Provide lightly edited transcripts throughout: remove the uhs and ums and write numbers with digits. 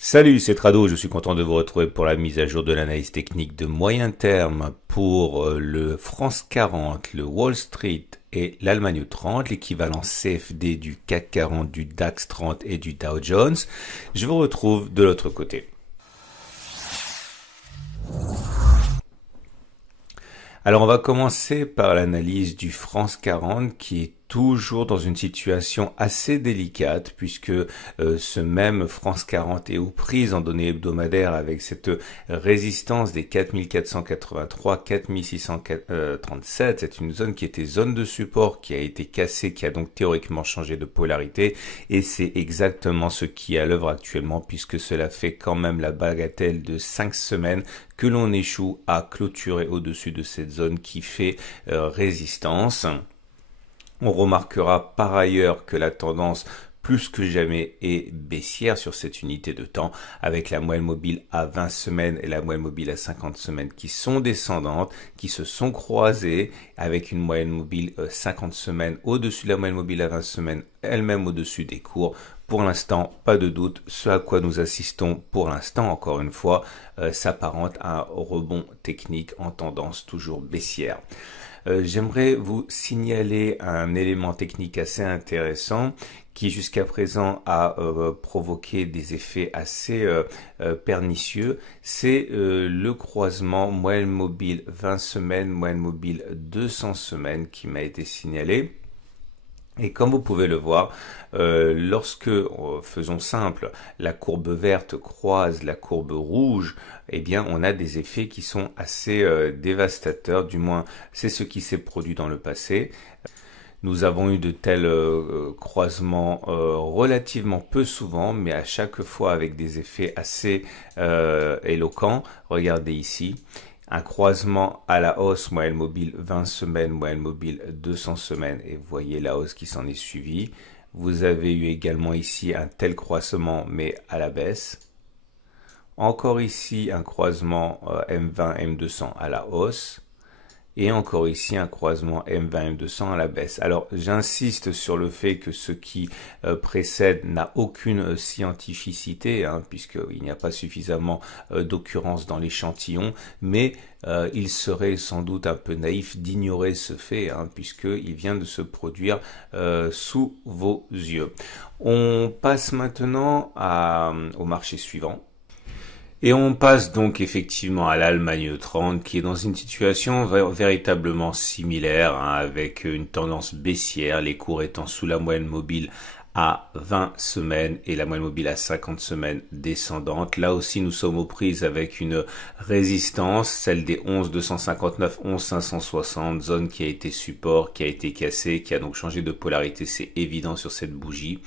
Salut, c'est Trado, je suis content de vous retrouver pour la mise à jour de l'analyse technique de moyen terme pour le France 40, le Wall Street et l'Allemagne 30, l'équivalent CFD du CAC 40, du DAX 30 et du Dow Jones. Je vous retrouve de l'autre côté. Alors on va commencer par l'analyse du France 40 qui est toujours dans une situation assez délicate puisque ce même France 40 est aux prises en données hebdomadaires avec cette résistance des 4483, 4637. C'est une zone qui était zone de support qui a été cassée, qui a donc théoriquement changé de polarité et c'est exactement ce qui est à l'œuvre actuellement puisque cela fait quand même la bagatelle de 5 semaines que l'on échoue à clôturer au-dessus de cette zone qui fait résistance. On remarquera par ailleurs que la tendance plus que jamais est baissière sur cette unité de temps avec la moyenne mobile à 20 semaines et la moyenne mobile à 50 semaines qui sont descendantes, qui se sont croisées avec une moyenne mobile 50 semaines au-dessus de la moyenne mobile à 20 semaines, elle-même au-dessus des cours. Pour l'instant, pas de doute, ce à quoi nous assistons pour l'instant, encore une fois, s'apparente à un rebond technique en tendance toujours baissière. J'aimerais vous signaler un élément technique assez intéressant qui jusqu'à présent a provoqué des effets assez pernicieux. C'est le croisement moyenne mobile 20 semaines, moyenne mobile 200 semaines qui m'a été signalé. Et comme vous pouvez le voir, lorsque, faisons simple, la courbe verte croise la courbe rouge, eh bien, on a des effets qui sont assez dévastateurs. Du moins, c'est ce qui s'est produit dans le passé. Nous avons eu de tels croisements relativement peu souvent, mais à chaque fois avec des effets assez éloquents. Regardez ici. Un croisement à la hausse, moyenne mobile 20 semaines, moyenne mobile 200 semaines, et vous voyez la hausse qui s'en est suivie. Vous avez eu également ici un tel croisement, mais à la baisse. Encore ici, un croisement M20, M200 à la hausse. Et encore ici, un croisement M20, M200 à la baisse. Alors, j'insiste sur le fait que ce qui précède n'a aucune scientificité, puisqu'il n'y a pas suffisamment d'occurrences dans l'échantillon, mais il serait sans doute un peu naïf d'ignorer ce fait, puisqu'il vient de se produire sous vos yeux. On passe maintenant au marché suivant. Et on passe donc effectivement à l'Allemagne 30 qui est dans une situation véritablement similaire avec une tendance baissière, les cours étant sous la moyenne mobile à 20 semaines et la moyenne mobile à 50 semaines descendante. Là aussi, nous sommes aux prises avec une résistance, celle des 11 259, 11 560, zone qui a été support, qui a été cassée, qui a donc changé de polarité, c'est évident sur cette bougie.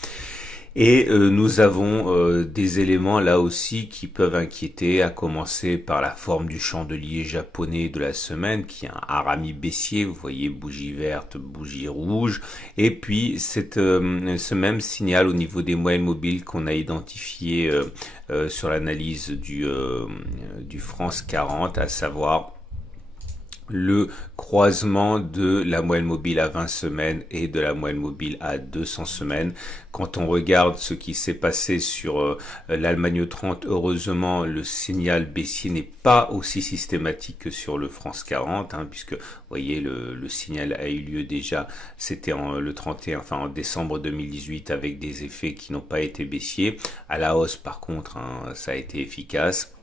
Et nous avons des éléments là aussi qui peuvent inquiéter, à commencer par la forme du chandelier japonais de la semaine, qui est un harami baissier, vous voyez bougie verte, bougie rouge, et puis ce même signal au niveau des moyennes mobiles qu'on a identifié sur l'analyse du France 40, à savoir le croisement de la moyenne mobile à 20 semaines et de la moyenne mobile à 200 semaines. Quand on regarde ce qui s'est passé sur l'Allemagne 30, heureusement, le signal baissier n'est pas aussi systématique que sur le France 40, puisque, vous voyez, le signal a eu lieu déjà, c'était le 31, en décembre 2018, avec des effets qui n'ont pas été baissiers. À la hausse, par contre, ça a été efficace.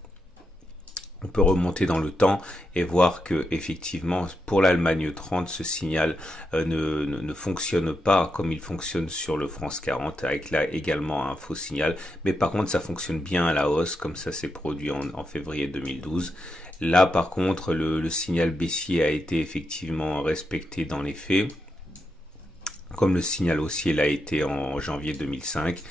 On peut remonter dans le temps et voir que effectivement pour l'Allemagne 30 ce signal ne fonctionne pas comme il fonctionne sur le France 40 avec là également un faux signal, mais par contre ça fonctionne bien à la hausse comme ça s'est produit en février 2012. Là par contre le signal baissier a été effectivement respecté dans les faits, comme le signal haussier l'a été en janvier 2005.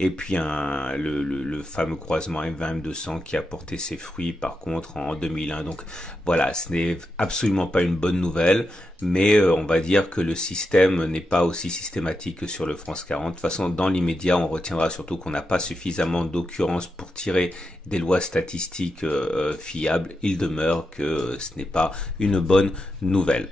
Et puis le fameux croisement M20-M200 qui a porté ses fruits par contre en 2001. Donc voilà, ce n'est absolument pas une bonne nouvelle, mais on va dire que le système n'est pas aussi systématique que sur le France 40. De toute façon, dans l'immédiat, on retiendra surtout qu'on n'a pas suffisamment d'occurrences pour tirer des lois statistiques fiables. Il demeure que ce n'est pas une bonne nouvelle.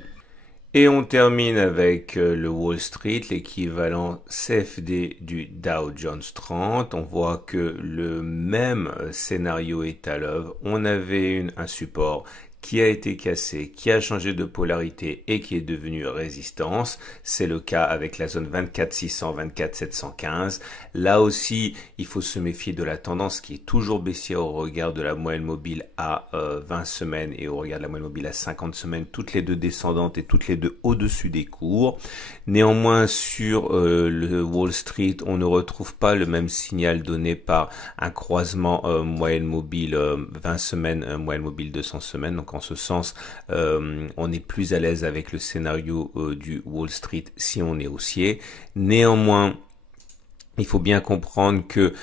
Et on termine avec le Wall Street, l'équivalent CFD du Dow Jones 30. On voit que le même scénario est à l'œuvre. On avait un support qui a été cassé, qui a changé de polarité et qui est devenu résistance. C'est le cas avec la zone 24 600, 24 715. Là aussi, il faut se méfier de la tendance qui est toujours baissière au regard de la moyenne mobile à 20 semaines et au regard de la moyenne mobile à 50 semaines, toutes les deux descendantes et toutes les deux au-dessus des cours. Néanmoins, sur le Wall Street, on ne retrouve pas le même signal donné par un croisement moyenne mobile 20 semaines, moyenne mobile 200 semaines. Donc en ce sens, on est plus à l'aise avec le scénario du Wall Street si on est haussier. Néanmoins, il faut bien comprendre que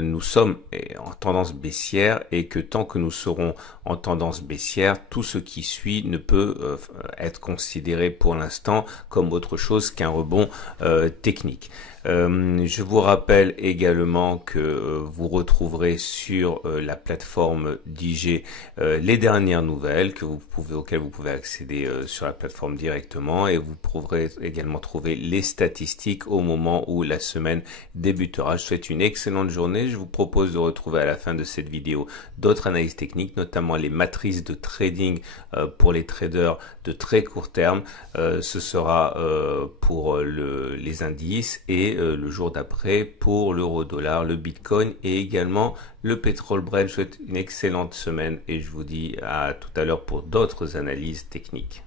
nous sommes en tendance baissière et que tant que nous serons en tendance baissière, tout ce qui suit ne peut être considéré pour l'instant comme autre chose qu'un rebond technique. Je vous rappelle également que vous retrouverez sur la plateforme d'IG les dernières nouvelles auxquelles vous pouvez accéder sur la plateforme directement, et vous pourrez également trouver les statistiques au moment où la semaine débutera. Je vous souhaite une excellente journée. Je vous propose de retrouver à la fin de cette vidéo d'autres analyses techniques, notamment les matrices de trading pour les traders de très court terme. Ce sera pour les indices et le jour d'après pour l'euro-dollar, le bitcoin et également le pétrole Brent. Je vous souhaite une excellente semaine et je vous dis à tout à l'heure pour d'autres analyses techniques.